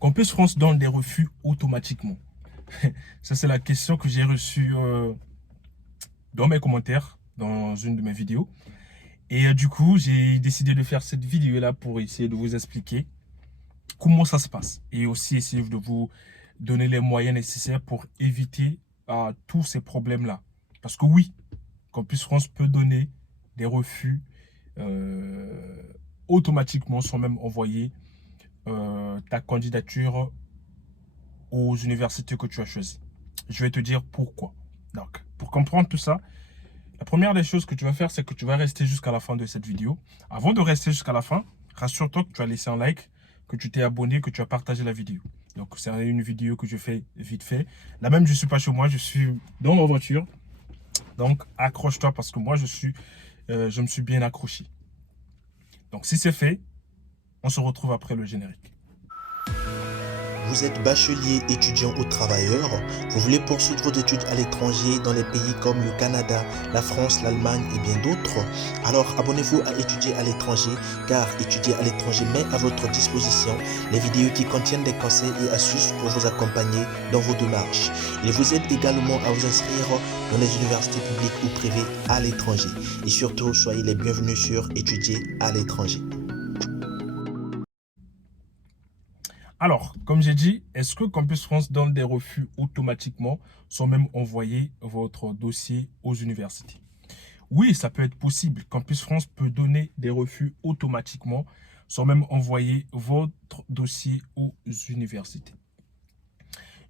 Campus France donne des refus automatiquement. Ça, c'est la question que j'ai reçue dans mes commentaires, dans une de mes vidéos. Et du coup, j'ai décidé de faire cette vidéo-là pour essayer de vous expliquer comment ça se passe. Et aussi essayer de vous donner les moyens nécessaires pour éviter tous ces problèmes-là. Parce que oui, Campus France peut donner des refus euh, automatiquement sans même envoyer ta candidature aux universités que tu as choisies. Je vais te dire pourquoi. Donc, pour comprendre tout ça, la première des choses que tu vas faire, c'est que tu vas rester jusqu'à la fin de cette vidéo. Avant de rester jusqu'à la fin, rassure-toi que tu as laissé un like, que tu t'es abonné, que tu as partagé la vidéo. Donc, c'est une vidéo que je fais vite fait. Là même, je ne suis pas chez moi, je suis dans ma voiture. Donc, accroche-toi parce que moi, je me suis bien accroché. Donc, si c'est fait, on se retrouve après le générique. Vous êtes bachelier, étudiant ou travailleur, vous voulez poursuivre vos études à l'étranger dans les pays comme le Canada, la France, l'Allemagne et bien d'autres? Alors abonnez-vous à Étudier à l'étranger, car Étudier à l'étranger met à votre disposition les vidéos qui contiennent des conseils et astuces pour vous accompagner dans vos démarches. Il vous aide également à vous inscrire dans les universités publiques ou privées à l'étranger. Et surtout, soyez les bienvenus sur Étudier à l'étranger. Alors, comme j'ai dit, est-ce que Campus France donne des refus automatiquement sans même envoyer votre dossier aux universités? Oui, ça peut être possible. Campus France peut donner des refus automatiquement sans même envoyer votre dossier aux universités.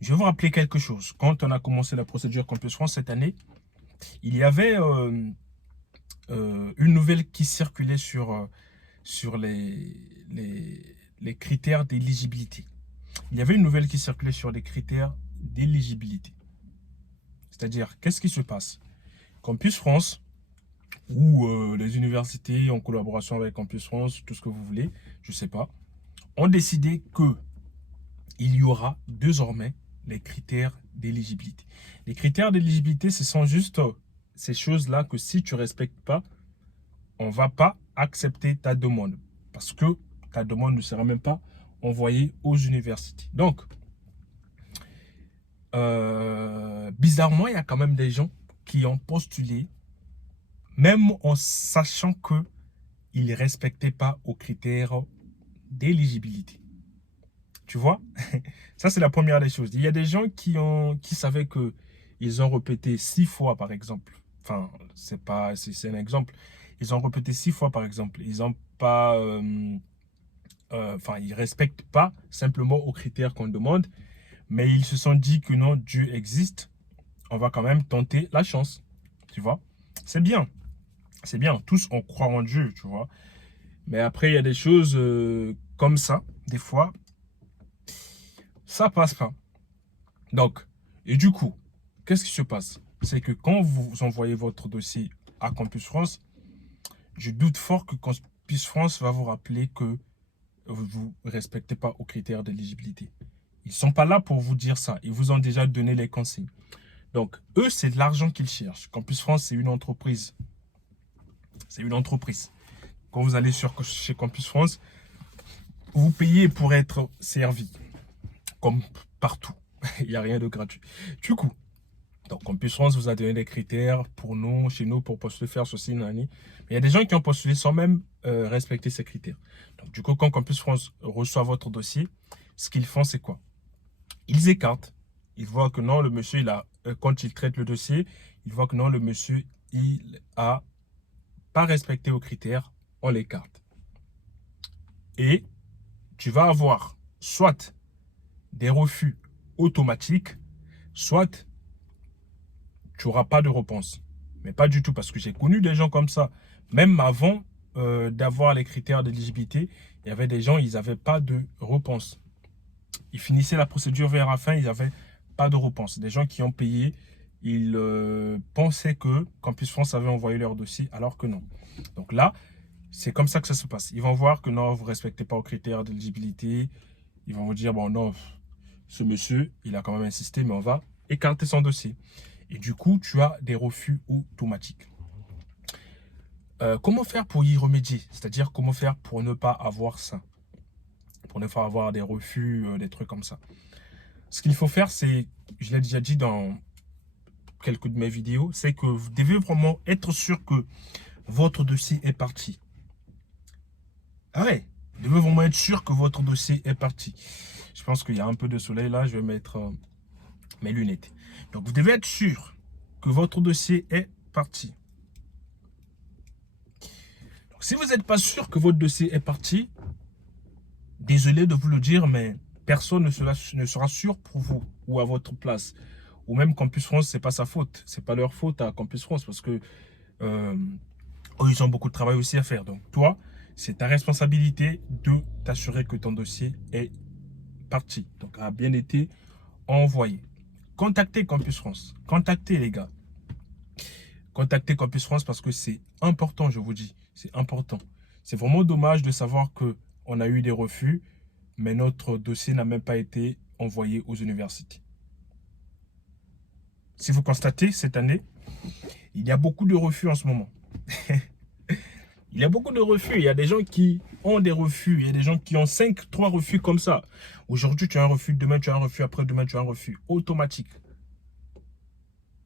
Je vais vous rappeler quelque chose. Quand on a commencé la procédure Campus France cette année, il y avait une nouvelle qui circulait sur les critères d'éligibilité. Il y avait une nouvelle qui circulait sur les critères d'éligibilité. C'est-à-dire, qu'est-ce qui se passe? Campus France, ou les universités en collaboration avec Campus France, tout ce que vous voulez, je ne sais pas, ont décidé que il y aura désormais les critères d'éligibilité. Les critères d'éligibilité, ce sont juste ces choses-là que si tu ne respectes pas, on ne va pas accepter ta demande parce que ta demande ne sera même pas envoyée aux universités. Donc, bizarrement, il y a quand même des gens qui ont postulé, même en sachant qu'ils ne respectaient pas aux critères d'éligibilité. Tu vois? Ça, c'est la première des choses. Il y a des gens qui savaient qu'ils ont répété 6 fois, par exemple. Enfin, c'est un exemple. Ils ont répété 6 fois, par exemple. Ils n'ont pas, enfin, ils respectent pas simplement aux critères qu'on demande, mais ils se sont dit que non, Dieu existe. On va quand même tenter la chance. Tu vois? C'est bien. C'est bien. Tous, on croit en Dieu, tu vois. Mais après, il y a des choses comme ça, des fois, ça passe pas. Donc, et du coup, qu'est-ce qui se passe? C'est que quand vous envoyez votre dossier à Campus France, je doute fort que Campus France va vous rappeler que vous ne respectez pas aux critères d'éligibilité. Ils ne sont pas là pour vous dire ça. Ils vous ont déjà donné les conseils. Donc, eux, c'est de l'argent qu'ils cherchent. Campus France, c'est une entreprise. C'est une entreprise. Quand vous allez chez Campus France, vous payez pour être servi. Comme partout. Il n'y a rien de gratuit. Du coup, donc, Campus France vous a donné des critères pour nous, chez nous, pour postuler, faire ceci, nani. Mais il y a des gens qui ont postulé sans même respecter ces critères. Donc, du coup, quand Campus France reçoit votre dossier, ce qu'ils font, c'est quoi? Ils écartent. Ils voient que non, le monsieur, quand il traite le dossier, ils voient que non, le monsieur, il a pas respecté aux critères, on l'écarte. Et tu vas avoir soit des refus automatiques, soit tu n'auras pas de réponse. Mais pas du tout, parce que j'ai connu des gens comme ça. Même avant d'avoir les critères d'éligibilité, il y avait des gens, ils n'avaient pas de réponse. Ils finissaient la procédure vers la fin, ils n'avaient pas de réponse. Des gens qui ont payé, ils pensaient que Campus France avait envoyé leur dossier, alors que non. Donc là, c'est comme ça que ça se passe. Ils vont voir que non, vous ne respectez pas aux critères d'éligibilité. Ils vont vous dire, bon, non, ce monsieur, il a quand même insisté, mais on va écarter son dossier. Et du coup, tu as des refus automatiques. Comment faire pour y remédier? C'est-à-dire, comment faire pour ne pas avoir ça? pour ne pas avoir des refus, des trucs comme ça. Ce qu'il faut faire, c'est, je l'ai déjà dit dans quelques de mes vidéos, c'est que vous devez vraiment être sûr que votre dossier est parti. Ah ouais, vous devez vraiment être sûr que votre dossier est parti. Je pense qu'il y a un peu de soleil là, je vais mettre mes lunettes. Donc vous devez être sûr que votre dossier est parti. Donc, si vous n'êtes pas sûr que votre dossier est parti, désolé de vous le dire, mais personne ne sera sûr pour vous ou à votre place. Ou même Campus France, c'est pas sa faute. C'est pas leur faute à Campus France parce que ils ont beaucoup de travail aussi à faire. Donc toi, c'est ta responsabilité de t'assurer que ton dossier est parti. Donc a bien été envoyé. Contactez Campus France. Contactez les gars. Contactez Campus France parce que c'est important, je vous dis. C'est important. C'est vraiment dommage de savoir que on a eu des refus, mais notre dossier n'a même pas été envoyé aux universités. Si vous constatez, cette année, il y a beaucoup de refus en ce moment. Il y a beaucoup de refus. Il y a des gens qui ont des refus. Il y a des gens qui ont 3 refus comme ça. Aujourd'hui, tu as un refus. Demain, tu as un refus. Après-demain, tu as un refus automatique.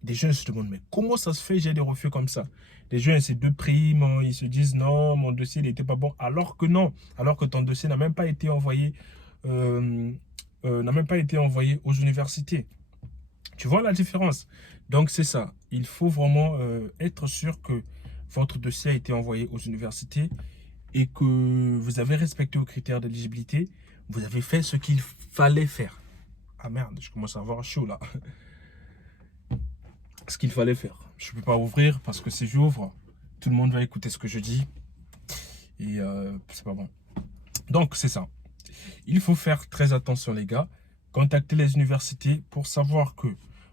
Des gens se demandent, mais comment ça se fait, j'ai des refus comme ça? Les gens, c'est 2 primes. Ils se disent, non, mon dossier n'était pas bon. Alors que non. Alors que ton dossier n'a même pas été envoyé, aux universités. Tu vois la différence? Donc, c'est ça. Il faut vraiment être sûr que votre dossier a été envoyé aux universités et que vous avez respecté aux critères d'éligibilité. Vous avez fait ce qu'il fallait faire. Ah merde, je commence à avoir chaud là. Ce qu'il fallait faire. Je ne peux pas ouvrir parce que si j'ouvre, tout le monde va écouter ce que je dis. Et c'est pas bon. Donc, c'est ça. Il faut faire très attention, les gars. Contactez les universités pour savoir que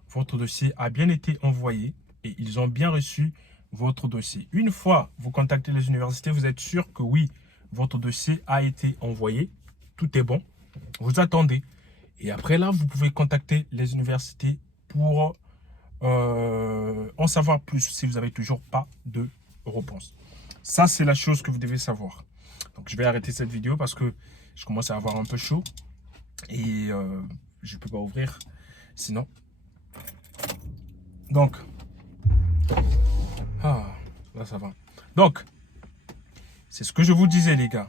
votre dossier a bien été envoyé et ils ont bien reçu votre dossier. Une fois vous contactez les universités, vous êtes sûr que oui, votre dossier a été envoyé. Tout est bon. Vous attendez. Et après là, vous pouvez contacter les universités pour en savoir plus si vous n'avez toujours pas de réponse. Ça, c'est la chose que vous devez savoir. Donc, je vais arrêter cette vidéo parce que je commence à avoir un peu chaud. Et je ne peux pas ouvrir sinon. Donc, là ça va. Donc, c'est ce que je vous disais les gars.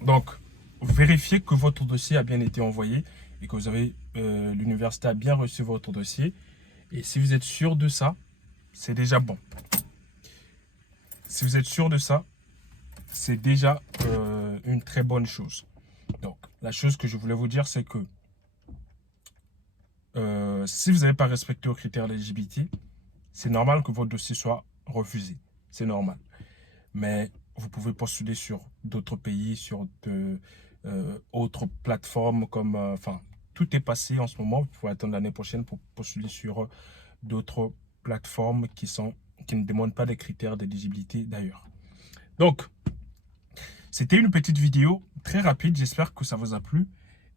Donc, vérifiez que votre dossier a bien été envoyé et que vous avez l'université a bien reçu votre dossier. Et si vous êtes sûr de ça, c'est déjà bon. Si vous êtes sûr de ça, c'est déjà une très bonne chose. Donc, la chose que je voulais vous dire, c'est que si vous n'avez pas respecté aux critères d'éligibilité, c'est normal que votre dossier soit refusé. C'est normal. Mais vous pouvez postuler sur d'autres pays, sur autres plateformes comme... Enfin, tout est passé en ce moment. Vous pouvez attendre l'année prochaine pour postuler sur d'autres plateformes qui ne demandent pas des critères d'éligibilité d'ailleurs. Donc, c'était une petite vidéo très rapide. J'espère que ça vous a plu.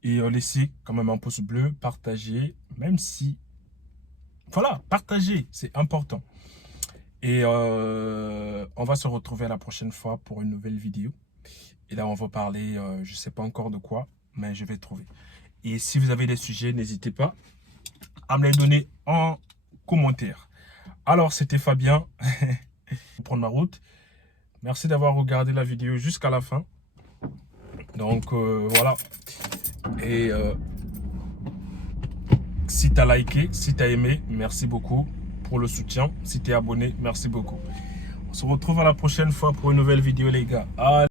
Et laissez quand même un pouce bleu, partagez, même si... Voilà, partagez, c'est important. Et on va se retrouver la prochaine fois pour une nouvelle vidéo. Et là, on va parler, je ne sais pas encore de quoi, mais je vais trouver. Et si vous avez des sujets, n'hésitez pas à me les donner en commentaire. Alors, c'était Fabien. Je vais prendre ma route. Merci d'avoir regardé la vidéo jusqu'à la fin. Donc, voilà. Et si tu as liké, si tu as aimé, merci beaucoup pour le soutien. Si tu es abonné, merci beaucoup. On se retrouve à la prochaine fois pour une nouvelle vidéo, les gars. Allez.